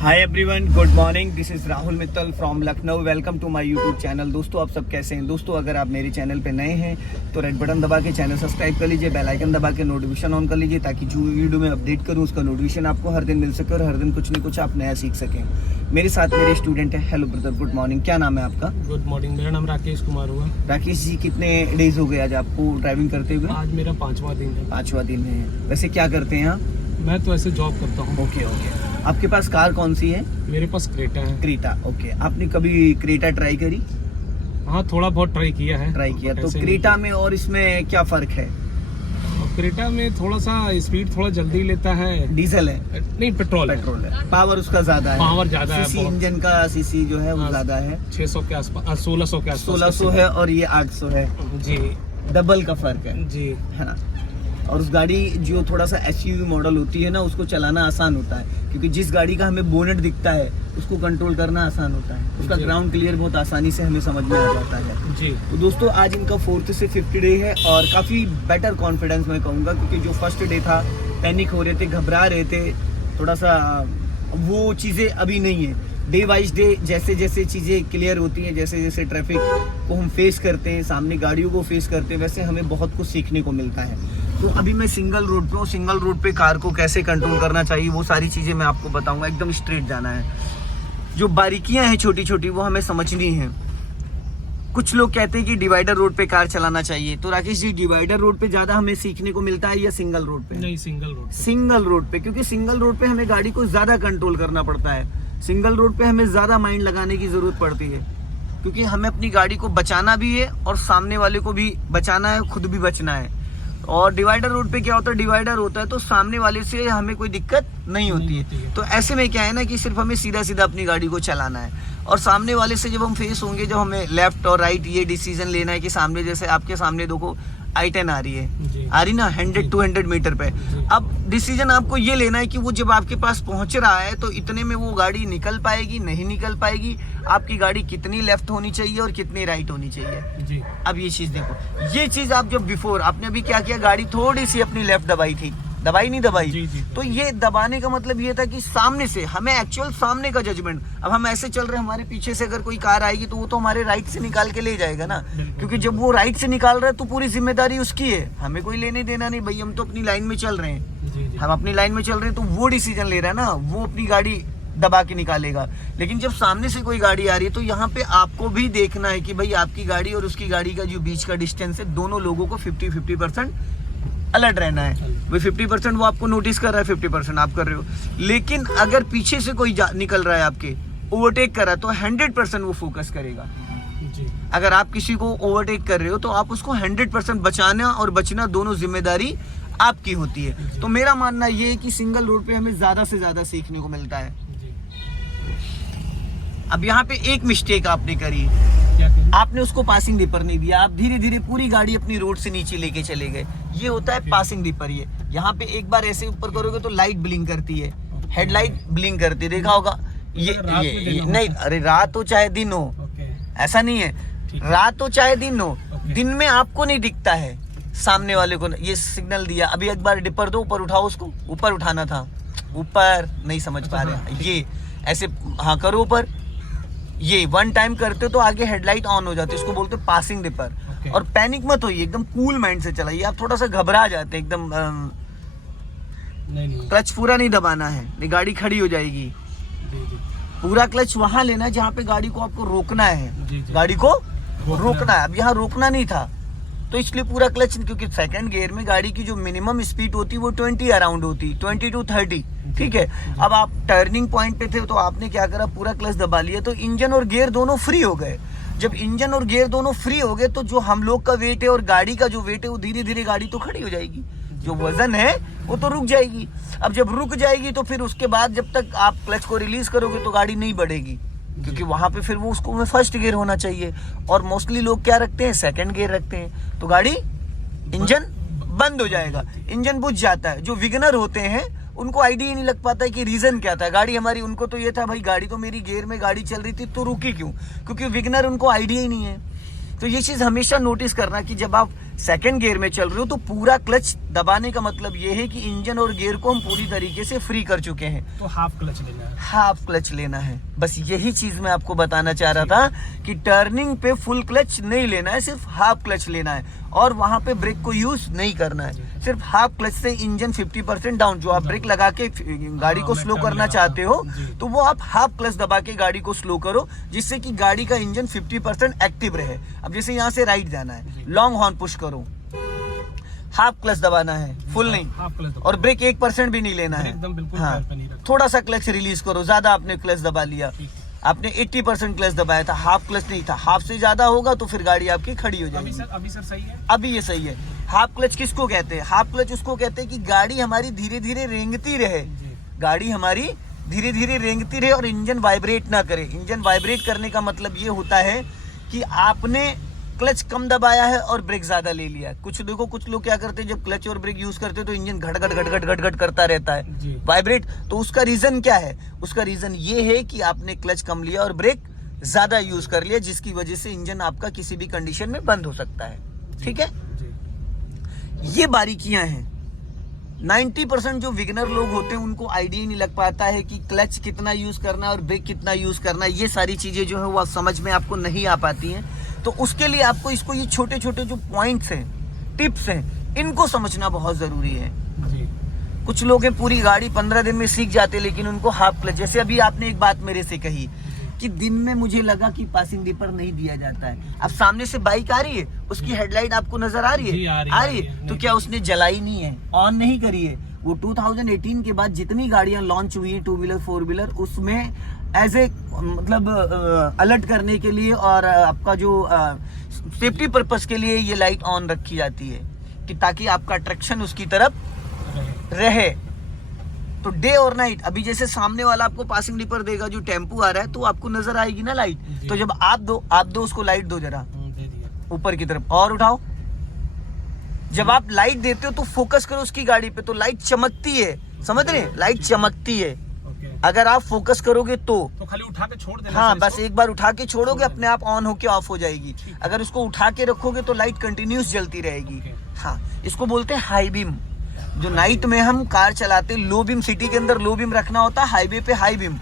Hi everyone, good morning. This is Rahul Mittal from Lucknow. Welcome to my YouTube channel. दोस्तों, आप सब कैसे हैं? दोस्तों, अगर आप मेरे चैनल पे नए हैं तो रेड बटन दबा के चैनल सब्सक्राइब कर लीजिए, बेल आइकन दबा के नोटिफिकेशन ऑन कर लीजिए, ताकि जो वीडियो में अपडेट करूं उसका नोटिफिकेशन आपको हर दिन मिल सके और हर दिन कुछ न कुछ आप नया सीख सकें। मेरे साथ मेरे स्टूडेंट है। Hello brother, good morning. क्या नाम है आपका? गुड मॉर्निंग, मेरा नाम राकेश कुमार हुआ। राकेश जी, कितने डेज हो गए आज आपको ड्राइविंग करते हुए? आज मेरा 5वां दिन है। 5वां दिन है। वैसे क्या करते हैं आप? मैं तो ऐसे जॉब करता हूँ। ओके। आपके पास कार कौन सी है? मेरे पास क्रेटा है। क्रेटा। ओके। आपने कभी क्रेटा ट्राई करी? हाँ, थोड़ा बहुत ट्राई किया है। तो क्रेटा में और इसमें क्या फर्क है? क्रेटा में थोड़ा सा स्पीड थोड़ा जल्दी लेता है। डीजल है? नहीं, पेट्रोल है। पावर उसका ज्यादा है। पावर ज्यादा है। सीसी इंजन का सीसी जो है वो ज्यादा है। 600 के आसपास, 1600 के आसपास। 1600 है और ये 800 है जी। डबल का फर्क है जी। है ना। और उस गाड़ी जो थोड़ा सा एसयूवी मॉडल होती है ना, उसको चलाना आसान होता है, क्योंकि जिस गाड़ी का हमें बोनेट दिखता है उसको कंट्रोल करना आसान होता है। उसका ग्राउंड क्लियर बहुत आसानी से हमें समझ में आ जाता है जी। तो दोस्तों, आज इनका 4th से 5th डे है और काफ़ी बेटर कॉन्फिडेंस मैं कहूँगा, क्योंकि जो फर्स्ट डे था पैनिक हो रहे थे, घबरा रहे थे थोड़ा सा, वो चीज़ें अभी नहीं है। डे वाइज डे जैसे जैसे चीज़ें क्लियर होती हैं, जैसे जैसे ट्रैफिक को हम फेस करते हैं, सामने गाड़ियों को फेस करते हैं, वैसे हमें बहुत कुछ सीखने को मिलता है। तो अभी मैं सिंगल रोड पे हूँ। सिंगल रोड पे कार को कैसे कंट्रोल करना चाहिए वो सारी चीज़ें मैं आपको बताऊंगा। एकदम स्ट्रेट जाना है। जो बारीकियां हैं छोटी छोटी वो हमें समझनी है। कुछ लोग कहते हैं कि डिवाइडर रोड पे कार चलाना चाहिए। तो राकेश जी, डिवाइडर रोड पे ज़्यादा हमें सीखने को मिलता है या सिंगल रोड पे? नहीं, सिंगल रोड। सिंगल रोड पे, क्योंकि सिंगल रोड पे हमें गाड़ी को ज़्यादा कंट्रोल करना पड़ता है। सिंगल रोड पे हमें ज़्यादा माइंड लगाने की ज़रूरत पड़ती है, क्योंकि हमें अपनी गाड़ी को बचाना भी है और सामने वाले को भी बचाना है, खुद भी बचना है। और डिवाइडर रोड पे क्या होता है, डिवाइडर होता है तो सामने वाले से हमें कोई दिक्कत नहीं होती है। तो ऐसे में क्या है ना कि सिर्फ हमें सीधा सीधा अपनी गाड़ी को चलाना है, और सामने वाले से जब हम फेस होंगे, जब हमें लेफ्ट और राइट ये डिसीजन लेना है कि सामने, जैसे आपके सामने देखो I-10 आ रही है, आ रही ना 100-200 मीटर पे। अब डिसीजन आपको ये लेना है कि वो जब आपके पास पहुंच रहा है तो इतने में वो गाड़ी निकल पाएगी, नहीं निकल पाएगी, आपकी गाड़ी कितनी लेफ्ट होनी चाहिए और कितनी राइट होनी चाहिए जी। अब ये चीज देखो, ये चीज आप जब बिफोर आपने अभी क्या किया, गाड़ी थोड़ी सी अपनी लेफ्ट दबाई थी, दबाई नहीं दबाई जी। तो ये दबाने का मतलब ये था कि सामने से हमें एक्चुअल सामने का जजमेंट। अब हम ऐसे चल रहे हैं, हमारे पीछे से अगर कोई कार आएगी तो वो तो हमारे राइट से निकाल के ले जाएगा ना, क्योंकि जब वो राइट से निकाल रहा है तो पूरी जिम्मेदारी उसकी है, हमें कोई लेने देना नहीं। भाई, हम तो अपनी लाइन में चल रहे हैं, हम अपनी लाइन में चल रहे हैं, तो वो डिसीजन ले रहा है ना, वो अपनी गाड़ी दबा के निकालेगा। लेकिन जब सामने से कोई गाड़ी आ रही है तो यहाँ पे आपको भी देखना है कि भाई आपकी गाड़ी और उसकी गाड़ी का जो बीच का डिस्टेंस है, दोनों लोगों को 50-50% अलर्ट रहना है। वो 50% वो आपको नोटिस कर रहा है, 50% आप कर रहे हो। लेकिन अगर पीछे से कोई निकल रहा है, आपके ओवरटेक कर रहा है, तो 100% वो फोकस करेगा जी। अगर आप किसी को ओवरटेक कर रहे हो तो आप उसको 100% बचाना और बचना दोनों जिम्मेदारी आपकी होती है। तो मेरा मानना ये है कि सिंगल रोड पे हमें ज्यादा से ज्यादा सीखने को मिलता है। अब यहाँ पे एक मिस्टेक आपने करी, आपने उसको पासिंग डिपर नहीं दिया, आप धीरे धीरे पूरी गाड़ी अपनी रोड से नीचे लेके चले गए। ये होता है पासिंग डिपर। ये यहाँ पे एक बार ऐसे ऊपर करोगे तो लाइट ब्लिंक करती है, हेडलाइट ब्लिंक करती है, देखा होगा ये नहीं, अरे रात हो चाहे दिन हो, ऐसा नहीं है, रात हो चाहे दिन हो, दिन में आपको नहीं दिखता है, सामने वाले को ये सिग्नल दिया। अभी एक बार डिपर दो, ऊपर उठाओ, उसको ऊपर उठाना था, ऊपर नहीं समझ पा रहे, ये ऐसे हाँ करो ऊपर, ये 1 टाइम करते हो तो आगे हेडलाइट ऑन हो जाती है, इसको बोलते हैं पासिंग डिपर। और पैनिक मत होइए, एकदम कूल माइंड से चलाइए। आप थोड़ा सा घबरा जाते हैं एकदम, क्लच पूरा नहीं दबाना है, नहीं गाड़ी खड़ी हो जाएगी। पूरा क्लच वहां लेना है जहाँ पे गाड़ी को आपको रोकना है, गाड़ी को रोकना है। अब यहाँ रोकना नहीं था तो इसलिए पूरा क्लच, क्योंकि सेकंड गियर में गाड़ी की जो मिनिमम स्पीड होती है वो 20 अराउंड होती, 20 to 30, ठीक है। अब आप टर्निंग पॉइंट पे थे तो आपने क्या करा, पूरा क्लच दबा लिया, तो इंजन और गियर दोनों फ्री हो गए। जब इंजन और गियर दोनों फ्री हो गए तो जो हम लोग का वेट है और गाड़ी का जो वेट है, वो धीरे धीरे गाड़ी तो खड़ी हो जाएगी, जो वजन है वो तो रुक जाएगी। अब जब रुक जाएगी तो फिर उसके बाद जब तक आप क्लच को रिलीज करोगे तो गाड़ी नहीं बढ़ेगी, क्योंकि वहां पे फिर वो उसको में फर्स्ट गियर होना चाहिए। और मोस्टली लोग क्या रखते हैं, सेकंड गियर रखते हैं, तो गाड़ी इंजन बंद हो जाएगा, इंजन बुझ जाता है। जो विगनर होते हैं उनको आइडिया ही नहीं लग पाता है कि रीजन क्या था गाड़ी हमारी। उनको तो ये था भाई गाड़ी तो मेरी गियर में गाड़ी चल रही थी तो रुकी क्यों, क्योंकि विगनर उनको आइडिया ही नहीं है। तो ये चीज हमेशा नोटिस करना कि जब आप सेकंड गियर में चल रहे हो तो पूरा क्लच दबाने का मतलब ये है कि इंजन और गियर को हम पूरी तरीके से फ्री कर चुके हैं। तो हाफ क्लच लेना है। हाफ क्लच लेना है, बस यही चीज मैं आपको बताना चाह रहा था कि टर्निंग पे फुल क्लच नहीं लेना है, सिर्फ हाफ क्लच लेना है और वहां पे ब्रेक को यूज नहीं करना है। सिर्फ हाफ क्लच से इंजन 50% डाउन, जो आप ब्रेक लगा के गाड़ी को स्लो करना चाहते हो तो वो आप हाफ क्लच दबा के गाड़ी को स्लो करो, जिससे कि गाड़ी का इंजन 50% एक्टिव रहे। अब जैसे यहाँ से राइट जाना है, लॉन्ग हॉर्न पुश करो, हाफ क्लच दबाना है, फुल नहीं, हाफ क्लच और ब्रेक 1% भी नहीं लेना है। एकदम बिल्कुल हाँ, पैर पे नहीं रखना। थोड़ा सा क्लच रिलीज करो, ज्यादा आपने क्लच दबा लिया, आपने 80% क्लच दबाया था, हाफ क्लच नहीं था, हाफ से ज्यादा होगा तो फिर गाड़ी आपकी खड़ी हो जाएगी। अभी सर सही है। अभी ये सही है। हाफ क्लच किसको कहते हैं? हाफ क्लच उसको कहते हैं कि गाड़ी हमारी धीरे धीरे रेंगती रहे, गाड़ी हमारी धीरे धीरे रेंगती रहे और इंजन वाइब्रेट ना करे। इंजन वाइब्रेट करने का मतलब ये होता है कि आपने क्लच कम दबाया है और ब्रेक ज्यादा ले लिया। कुछ देखो, कुछ लोग क्या करते हैं, जब क्लच और ब्रेक यूज करते हैं तो इंजन घट घट घट घट घट घट करता रहता है, वाइब्रेट। तो उसका रीजन क्या है? उसका रीजन ये है कि आपने क्लच कम लिया और ब्रेक ज्यादा यूज कर लिया, जिसकी वजह से इंजन आपका किसी भी कंडीशन में बंद हो सकता है। ठीक है, ये बारीकियां हैं। 90% जो बिगिनर लोग होते हैं उनको आइडिया नहीं लग पाता है कि क्लच कितना यूज करना है और ब्रेक कितना यूज करना है। ये सारी चीजें जो है वो समझ में आपको नहीं आ पाती हैं। तो उसके लिए आपको इसको, ये छोटे छोटे जो पॉइंट्स हैं, टिप्स हैं, इनको समझना बहुत जरूरी है। कुछ लोग हैं पूरी गाड़ी 15 दिन में सीख जाते हैं, लेकिन उनको हाफ क्लच, जैसे अभी आपने एक बात मेरे से कही कि दिन में मुझे लगा कि पासिंग डिपर नहीं दिया जाता है। अब सामने से बाइक आ रही है, उसकी हेडलाइट आपको नजर आ रही है? आ रही है। तो क्या उसने जलाई नहीं है, ऑन नहीं करी है? वो 2018 के बाद जितनी गाड़ियां लॉन्च हुई हैं, 2 व्हीलर 4 व्हीलर, उसमें एज ए मतलब अलर्ट करने के लिए और आपका जो सेफ्टी पर्पस के लिए ये लाइट ऑन रखी जाती है कि ताकि आपका अट्रैक्शन उसकी तरफ रहे। तो डे और नाइट, अभी जैसे सामने वाला आपको पासिंग डिपर देगा, जो टेम्पू आ रहा है, तो आपको नजर आएगी ना लाइट। तो जब आप दो उसको लाइट दो, जरा ऊपर की तरफ और उठाओ। जब आप लाइट देते हो तो फोकस करो उसकी गाड़ी पे, तो लाइट चमकती है, समझ रहे हैं? लाइट चमकती है। अगर आप फोकस करोगे तो खाली उठा के छोड़ देना। हाँ, बस एक बार उठा के छोड़ोगे, अपने आप ऑन होके ऑफ हो जाएगी। अगर उसको उठा के रखोगे तो लाइट कंटिन्यूस जलती रहेगी। हाँ, इसको बोलते हैं हाई बीम। जो नाइट में हम कार चलाते, लो बीम, सिटी के अंदर लो बीम रखना होता है, हाईवे पे हाई बीम।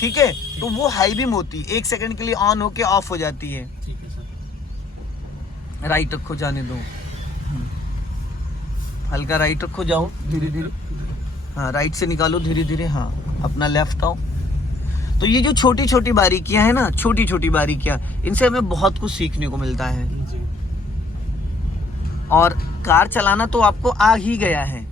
ठीक है, तो वो हाई बीम होती है, 1 सेकंड के लिए ऑन होके ऑफ हो जाती है। राइट रखो, जाने दो, हल्का राइट रखो, जाओ धीरे धीरे। हाँ, राइट से निकालो धीरे धीरे। हाँ, अपना लेफ्ट आओ। तो ये जो छोटी छोटी बारीकियां है ना, छोटी छोटी बारीकियां, इनसे हमें बहुत कुछ सीखने को मिलता है। और कार चलाना तो आपको आ ही गया है,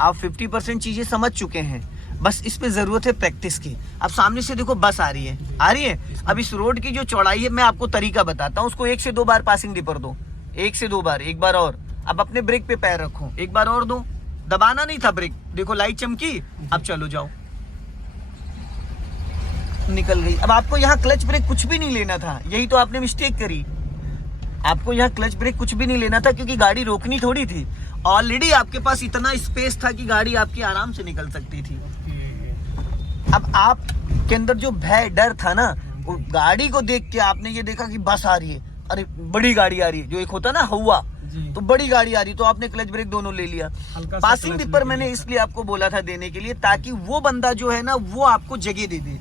आप 50% चीजें समझ चुके हैं, बस इस पे जरूरत है प्रैक्टिस की। अब सामने से देखो बस आ रही है। अब इस रोड की जो चौड़ाई है, मैं आपको तरीका बताता हूँ। उसको 1 से 2 बार पासिंग डिपर दो, 1 से 2 बार, एक बार और। अब अपने ब्रेक पे पैर रखो, एक बार और दो, दबाना नहीं था ब्रेक। देखो लाइट चमकी, अब चलो जाओ, निकल गई। अब आपको यहाँ क्लच ब्रेक कुछ भी नहीं लेना था, यही तो आपने मिस्टेक करी। आपको यहाँ क्लच ब्रेक कुछ भी नहीं लेना था, क्योंकि गाड़ी रोकनी थोड़ी थी। ऑलरेडी आपके पास इतना स्पेस था कि गाड़ी आपकी आराम से निकल सकती थी। अब आप के अंदर जो भय, डर था ना, वो गाड़ी को देख के आपने ये देखा कि बस आ रही है, अरे बड़ी गाड़ी आ रही है, जो एक होता ना हवा, तो बड़ी गाड़ी आ रही, तो आपने क्लच ब्रेक दोनों ले लिया। पासिंग डिपर मैंने इसलिए आपको बोला था देने के लिए, ताकि वो बंदा जो है ना, वो आपको जगह दे दे।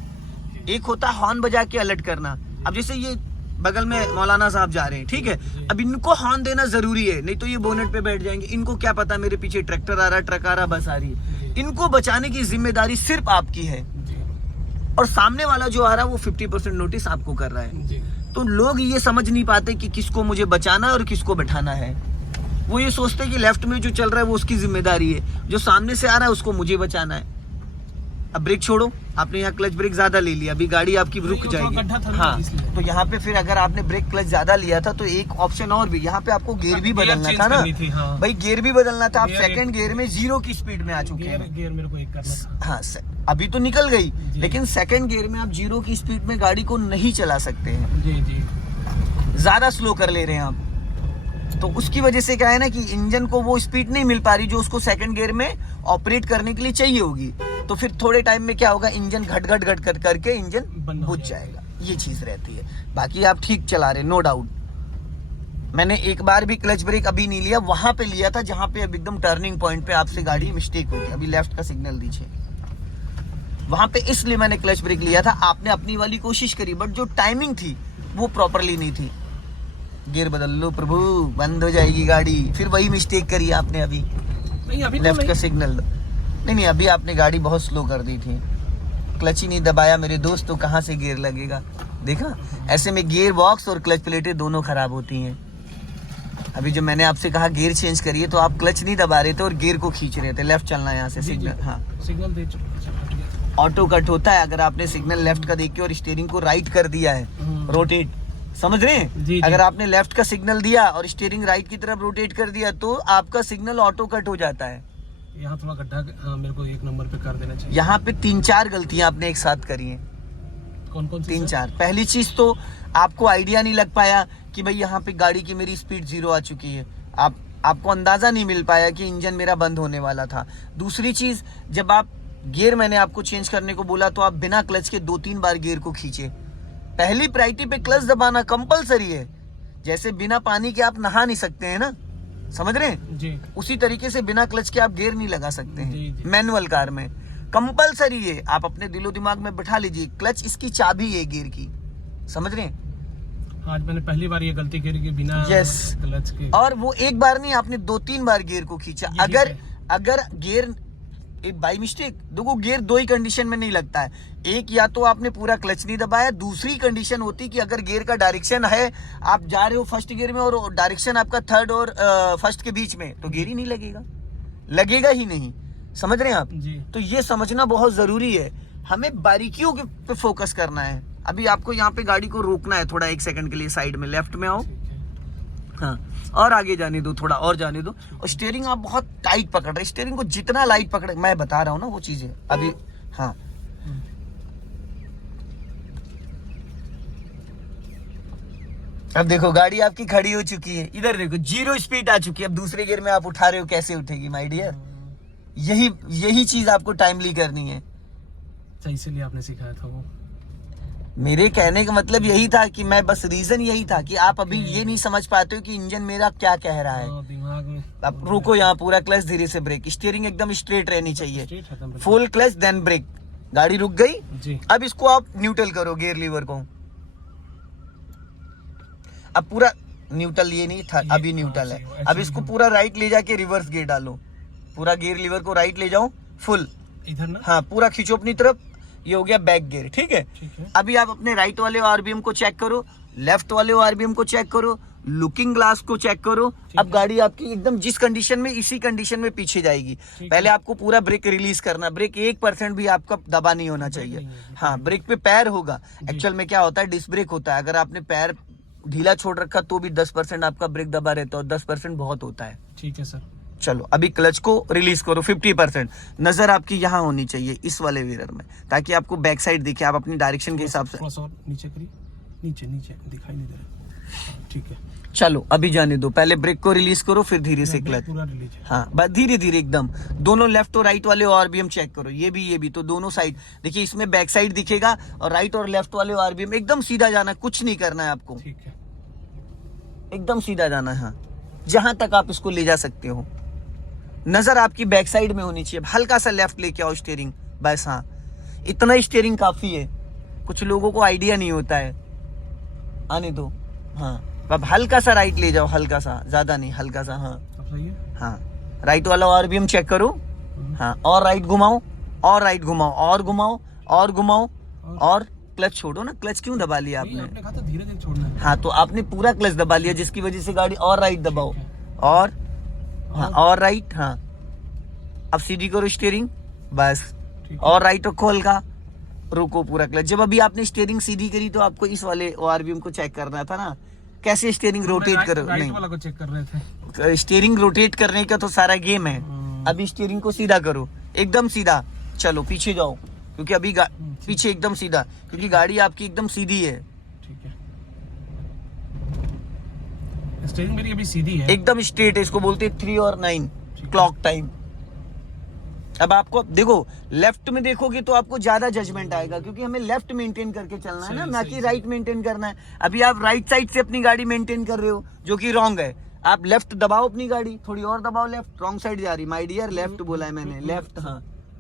एक होता हॉर्न बजा के अलर्ट करना। अब जैसे ये बगल में मौलाना साहब जा रहे हैं, ठीक है, अब इनको हॉर्न देना जरूरी है, नहीं तो ये बोनेट पे बैठ जाएंगे। इनको क्या पता मेरे पीछे ट्रैक्टर आ रहा है, ट्रक आ रहा, बस आ रही है। इनको बचाने की जिम्मेदारी सिर्फ आपकी है, और सामने वाला जो आ रहा है वो 50% नोटिस आपको कर रहा है। तो लोग ये समझ नहीं पाते कि किसको मुझे बचाना है और किसको बैठाना है। वो ये सोचते हैं कि लेफ्ट में जो चल रहा है वो उसकी जिम्मेदारी है, जो सामने से आ रहा है उसको मुझे बचाना है। अब ब्रेक छोड़ो, आपने यहाँ क्लच ब्रेक ज्यादा ले लिया, अभी गाड़ी आपकी रुक जाएगी। हाँ, तो यहाँ पे फिर अगर आपने ब्रेक क्लच ज्यादा लिया था तो एक ऑप्शन और भी, यहाँ पे आपको गियर भी बदलना था ना भाई, गियर भी बदलना था। आप सेकंड गियर में 0 की स्पीड में आ चुके हैं। गियर मेरे को एक करना था। हाँ, अभी तो निकल गई, लेकिन सेकंड गियर में आप 0 की स्पीड में गाड़ी को नहीं चला सकते हैं, ज्यादा स्लो कर ले रहे हैं आप। तो उसकी वजह से क्या है ना कि इंजन को वो स्पीड नहीं मिल पा रही जो उसको सेकंड गियर में ऑपरेट करने के लिए चाहिए होगी। तो फिर थोड़े टाइम में क्या होगा, इंजन घट घट घट करके इंजन बुझ जाएगा। ये चीज रहती है। बाकी आप ठीक चला रहे, नो डाउट। मैंने एक बार भी क्लच ब्रेक अभी नहीं लिया, वहां पे लिया था जहां पे अब एकदम टर्निंग पॉइंट पे आपसे गाड़ी मिस्टेक हुई थी। अभी लेफ्ट का सिग्नल दीजिए, वहां पे इसलिए मैंने क्लच ब्रेक लिया था। आपने अपनी वाली कोशिश करी, बट जो टाइमिंग थी वो प्रॉपरली नहीं थी। गियर बदल लो प्रभु, बंद हो जाएगी गाड़ी। फिर वही मिस्टेक करी आपने अभी, नहीं अभी लेफ्ट तो का सिग्नल दो। नहीं, अभी आपने गाड़ी बहुत स्लो कर दी थी, क्लच ही नहीं दबाया मेरे दोस्त, तो कहाँ से गियर लगेगा। देखा, ऐसे में गियर बॉक्स और क्लच प्लेटें दोनों खराब होती हैं। अभी जो मैंने आपसे कहा गियर चेंज करिए, तो आप क्लच नहीं दबा रहे थे और गियर को खींच रहे थे। लेफ्ट चलना है यहाँ से, सिग्नल, हाँ सिग्नल दे ऑटो कट होता है अगर आपने सिग्नल लेफ्ट का देख के और स्टीयरिंग को राइट कर दिया है, रोटेट, समझ रहे हैं। जी। अगर आपने लेफ्ट का सिग्नल दिया और स्टीयरिंग राइट की तरफ रोटेट कर दिया, तो आपका सिग्नल ऑटो कट हो जाता है। यहाँ थोड़ा गड्ढा, हाँ, मेरे को 1 नंबर पे कर देना चाहिए। यहाँ पे 3-4 गलतियां आपने एक साथ करी हैं। कौन कौन सी? 3-4। पहली चीज तो आपको आइडिया नहीं लग पाया कि भाई यहाँ पे गाड़ी की मेरी स्पीड 0 आ चुकी है। आपको अंदाजा नहीं मिल पाया कि इंजन मेरा बंद होने वाला था। दूसरी चीज, जब आप गियर, मैंने आपको चेंज करने को बोला, तो आप बिना क्लच के 2-3 बार गियर को खींचे। पहली प्रायोरिटी पे क्लच दबाना कंपलसरी है। जैसे बिना पानी के आप नहा नहीं सकते हैं ना, समझ रहे हैं जी। उसी तरीके से बिना क्लच के आप गियर नहीं लगा सकते जी। हैं। मैनुअल कार में कंपलसरी है, आप अपने दिलो दिमाग में बिठा लीजिए, क्लच इसकी चाबी है गियर की, समझ रहे हैं। आज मैंने पहली बार ये गलती करी कि बिना क्लच के। और वो एक बार नहीं, आपने 2-3 बार गियर को खींचा। अगर गियर बाई मिस्टेक, देखो गियर 2 ही कंडीशन में नहीं लगता है। एक, या तो आपने पूरा क्लच नहीं दबाया, दूसरी कंडीशन होती कि अगर गियर का डायरेक्शन है, आप जा रहे हो फर्स्ट गियर में और डायरेक्शन आपका थर्ड और फर्स्ट के बीच में, तो गियर ही नहीं लगेगा ही नहीं, समझ रहे हैं आप जी। तो ये समझना बहुत जरूरी है। हमें बारीकियों के पे फोकस करना है। अभी आपको यहाँ पे गाड़ी को रोकना है थोड़ा 1 सेकंड के लिए, साइड में लेफ्ट में आओ, हाँ, और आगे जाने दो, थोड़ा और जाने दो। और स्टीयरिंग आप बहुत टाइट पकड़ रहे, स्टीयरिंग को जितना लाइट पकड़े, मैं बता रहा हूँ ना वो चीजें अभी, हाँ। अब देखो गाड़ी आपकी खड़ी हो चुकी है, इधर देखो 0 स्पीड आ चुकी है। अब दूसरे गियर में आप उठा रहे हो, कैसे उठेगी माय डियर। यही चीज आपको टाइमली करनी है। अच्छा, इसीलिए आपने सिखाया था वो। मेरे कहने का मतलब यही था कि मैं बस रीजन यही था कि आप अभी ये नहीं समझ पाते हो कि इंजन मेरा क्या कह रहा है। दिमाग में अब रुको, यहाँ पूरा क्लच, धीरे से ब्रेक, स्टीयरिंग एकदम स्ट्रेट रहनी चाहिए, फुल क्लच देन ब्रेक। गाड़ी रुक गई जी। अब इसको आप न्यूट्रल करो, गियर लीवर को। अब पूरा न्यूट्रल, ये नहीं था अभी न्यूट्रल है। अब इसको पूरा राइट ले जाके रिवर्स गियर डालो, पूरा गियर लीवर को राइट ले जाओ फुल, इधर ना, हाँ पूरा खींचो अपनी तरफ। ये हो गया बैक गियर, ठीक है। अभी आप अपने राइट वाले आरबीएम को चेक करो, लेफ्ट वाले आरबीएम को चेक करो, लुकिंग ग्लास को चेक करो। अब गाड़ी आपकी एकदम जिस कंडीशन में, इसी कंडीशन में पीछे जाएगी। पहले आपको पूरा ब्रेक रिलीज करना, ब्रेक 1% भी आपका दबा नहीं होना चाहिए। हाँ, ब्रेक पे पैर होगा। एक्चुअल में क्या होता है, डिस्क ब्रेक होता है। अगर आपने पैर ढीला छोड़ रखा तो भी 10% आपका ब्रेक दबा रहता है, और 10% बहुत होता है। ठीक है सर। चलो अभी क्लच को रिलीज करो 50%। नजर आपकी यहाँ होनी चाहिए इस वाले मिरर में, ताकि आपको बैक साइड दिखे, आप अपनी डायरेक्शन के हिसाब से। थोड़ा सा नीचे करिए, नीचे दिखाई नहीं दे रहा। ठीक है, चलो अभी जाने दो, पहले ब्रेक को रिलीज करो, फिर धीरे से क्लच। पूरा रिलीज है। हाँ, बस धीरे धीरे एकदम। दोनों लेफ्ट और राइट वाले आरबीएम चेक करो, ये भी तो दोनों साइड देखिए, इसमें बैक साइड दिखेगा, और राइट और लेफ्ट वाले आरबीएम एकदम सीधा जाना है, कुछ नहीं करना है आपको। ठीक है, एकदम सीधा जाना है, हाँ, जहां तक आप इसको ले जा सकते हो। नजर आपकी बैक साइड में होनी चाहिए। हल्का सा लेफ्ट लेके आओ स्टीयरिंग, बस, हाँ, इतना स्टीयरिंग काफी है। कुछ लोगों को आइडिया नहीं होता है, आने दो, हाँ। अब हल्का सा राइट ले जाओ, हल्का सा, ज्यादा नहीं, हल्का सा, हाँ सही है। हाँ, राइट वाला आरबीएम चेक करो, हाँ, और राइट घुमाओ, और राइट घुमाओ, और घुमाओ, और घुमाओ, और क्लच छोड़ो ना। क्लच क्यों दबा लिया आपने? आपने कहा था धीरे धीरे छोड़ना है। हाँ, तो आपने पूरा क्लच दबा लिया, जिसकी वजह से गाड़ी और राइट दबाओ, और हाँ, और राइट, हाँ। अब सीधी करो स्टीयरिंग, बस, और राइट रखो हल्का, रुको पूरा क्लच। जब अभी आपने स्टीयरिंग सीधी करी तो आपको इस वाले आरबीएम को चेक करना था ना, कैसे स्टीयरिंग रोटेट करो। राइट वाला को चेक कर रहे थे। स्टीयरिंग रोटेट करने का तो सारा गेम है। अभी स्टीयरिंग को सीधा करो, एकदम सीधा। चलो पीछे जाओ, क्योंकि अभी पीछे एकदम सीधा, क्योंकि गाड़ी आपकी एकदम सीधी है। ठीक है, स्टीयरिंग मेरी अभी सीधी है, एकदम स्ट्रेट है। इसको बोलते हैं 3 और 9 क्लॉक टाइम। अब आपको देखो लेफ्ट में देखोगे तो आपको ज्यादा जजमेंट आएगा, क्योंकि हमें लेफ्ट मेंटेन करके चलना है ना, ना कि राइट मेंटेन करना है। अभी आप राइट साइड से अपनी गाड़ी मेंटेन कर रहे हो, जो कि रॉन्ग है। आप लेफ्ट दबाओ अपनी गाड़ी, थोड़ी और दबाओ लेफ्ट, रॉन्ग साइड जा रही। माय डियर लेफ्ट बोला है मैंने, लेफ्ट। हाँ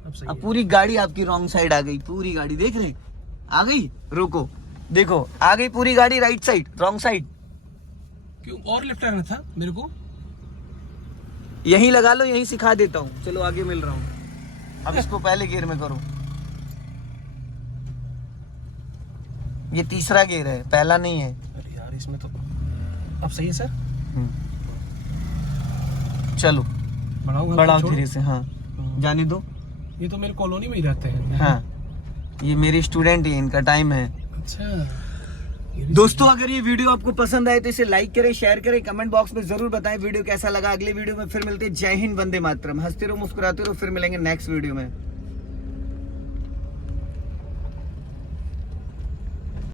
अब सही अब है। पूरी गाड़ी आपकी रॉन्ग साइड आ गई, पूरी गाड़ी देख रहे आ गई। रुको देखो आ गई पूरी गाड़ी राइट साइड, रॉन्ग साइड। क्यों और लेफ्ट आना था मेरे को? यहीं लगा लो, यहीं सिखा देता हूँ। चलो आगे मिल रहा हूँ। अब इसको पहले गियर में करो। ये तीसरा गियर है, पहला नहीं है। अरे यार इसमें तो अब सही है सर। चलो बढ़ाऊंगा, बढ़ाओ छोड़ो। धीरे से। हाँ जाने दो। ये तो मेरे कॉलोनी में ही रहते हैं। हाँ ये मेरे स्टूडेंट ही, इनका टाइम है। अच्छा ये भी दोस्तों अगर ये वीडियो आपको पसंद आए तो इसे लाइक करें, शेयर करें, कमेंट बॉक्स में जरूर बताएं वीडियो कैसा लगा। अगले वीडियो में फिर मिलते हैं। जय हिंद, वंदे मातरम। हंसते रहो, मुस्कुराते रहो, फिर मिलेंगे नेक्स्ट वीडियो में।